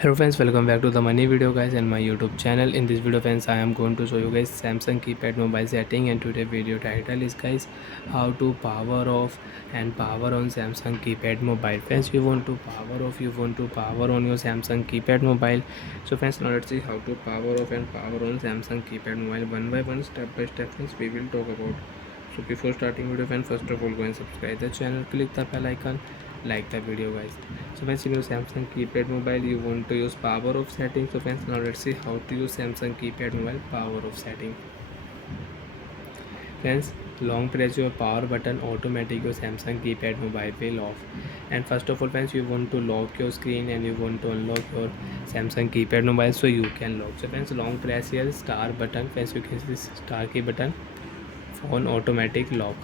Hello friends, welcome back to the money video guys and my YouTube channel. In this video friends, I am going to show you guys Samsung keypad mobile setting, and today video title is guys how to power off and power on Samsung keypad mobile. Friends, you want to power off, you want to power on your Samsung keypad mobile. So friends, now let's see how to power off and power on Samsung keypad mobile one by one, step by step. Friends, we will talk about. So before starting video friends, first of all go and subscribe the channel, click the bell icon, like the video guys. So friends, in your Samsung keypad mobile you want to use power off setting. So friends, now let's see how to use Samsung keypad mobile power off setting. Friends, long press your power button, automatic your Samsung keypad mobile will off. And first of all friends, you want to lock your screen and you want to unlock your Samsung keypad mobile so you can lock. So friends, long press here star button. Friends, you can see this star key button, phone automatic lock.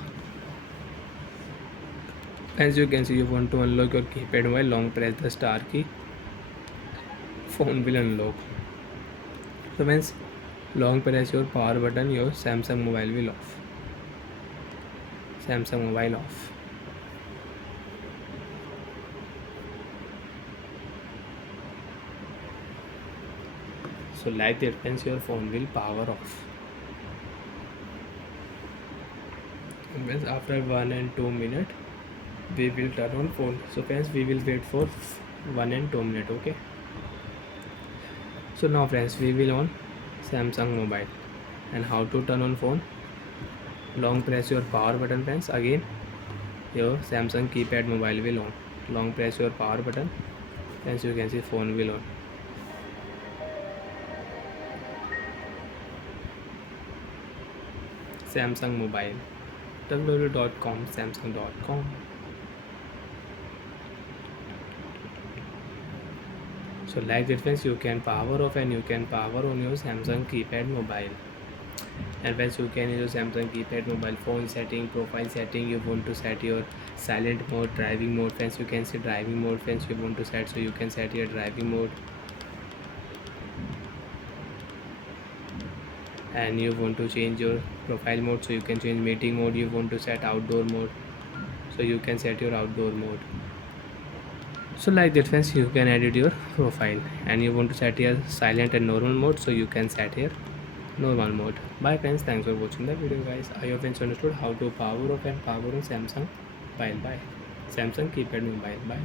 As you can see, you want to unlock your keypad while long press the star key, phone will unlock. So once long press your power button, your Samsung mobile will off. Samsung mobile off. So like that friends, your phone will power off. And once after 1 and 2 minutes, we will turn on phone. So friends, we will wait for 1 and 2 minutes. Okay. So now friends, we will on Samsung mobile. And how to turn on phone? Long press your power button friends. Again your Samsung keypad mobile will on. Long press your power button, as you can see phone will on. Samsung mobile, www.com, samsung.com. So like that friends, you can power off and you can power on your Samsung keypad mobile. And friends, you can use Samsung keypad mobile phone setting, profile setting. You want to set your silent mode, driving mode. Friends, you can see driving mode. Friends, you want to set, so you can set your driving mode. And you want to change your profile mode, so you can change meeting mode. You want to set outdoor mode, so you can set your outdoor mode. So like that friends, you can edit your profile. And you want to set your silent and normal mode, so you can set here normal mode. Bye friends, thanks for watching the video guys. I hope friends understood how to power off and power on Samsung mobile. Bye. Samsung keypad mobile. Bye.